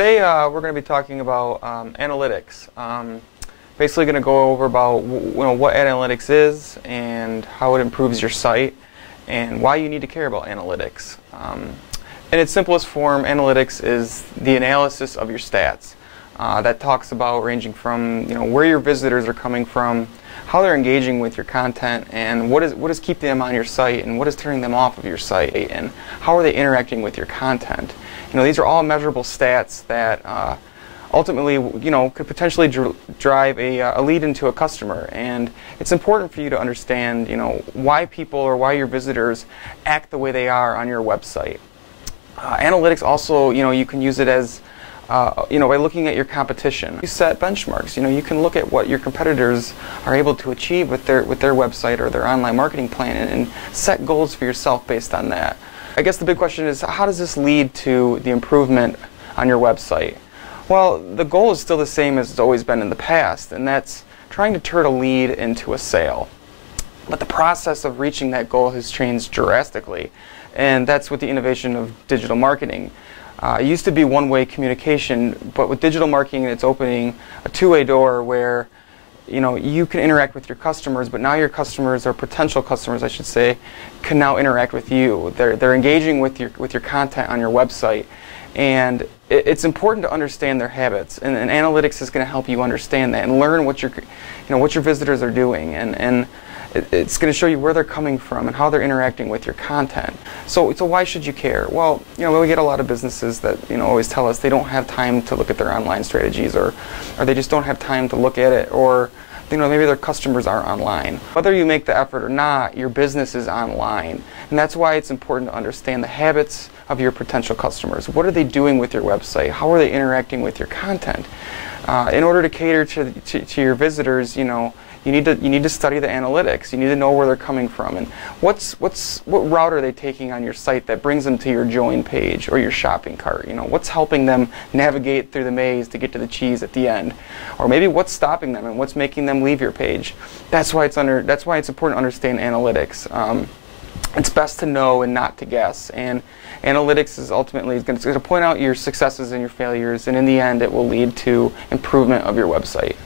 Today we're going to be talking about analytics. Basically going to go over about what analytics is and how it improves your site and why you need to care about analytics. In its simplest form, analytics is the analysis of your stats. That talks about ranging from where your visitors are coming from, how they're engaging with your content, and what is keeping them on your site, and what is turning them off of your site, and how are they interacting with your content. These are all measurable stats that ultimately could potentially drive a lead into a customer. And it's important for you to understand why people or why your visitors act the way they are on your website. Analytics also, you can use it as by looking at your competition. You set benchmarks. You can look at what your competitors are able to achieve with their website or their online marketing plan, and set goals for yourself based on that. I guess the big question is, how does this lead to the improvement on your website? Well, the goal is still the same as it's always been in the past, and that's trying to turn a lead into a sale. But the process of reaching that goal has changed drastically, and that's with the innovation of digital marketing. It used to be one-way communication, but with digital marketing, it's opening a two-way door where you can interact with your customers, but now your customers, or potential customers I should say, can now interact with you. They're engaging with your content on your website, and it's important to understand their habits, and analytics is going to help you understand that and learn what your visitors are doing, and it's going to show you where they're coming from and how they're interacting with your content. So why should you care? Well, we get a lot of businesses that always tell us they don't have time to look at their online strategies, or they just don't have time to look at it, or maybe their customers aren't online. Whether you make the effort or not, your business is online, and that's why it's important to understand the habits of your potential customers. What are they doing with your website? How are they interacting with your content? In order to cater to your visitors, you need to study the analytics. You need to know where they're coming from, and what route are they taking on your site that brings them to your join page or your shopping cart. What's helping them navigate through the maze to get to the cheese at the end, or maybe what's stopping them and what's making them leave your page. That's why it's important to understand analytics. It's best to know and not to guess, and analytics is ultimately going to point out your successes and your failures, and in the end it will lead to improvement of your website.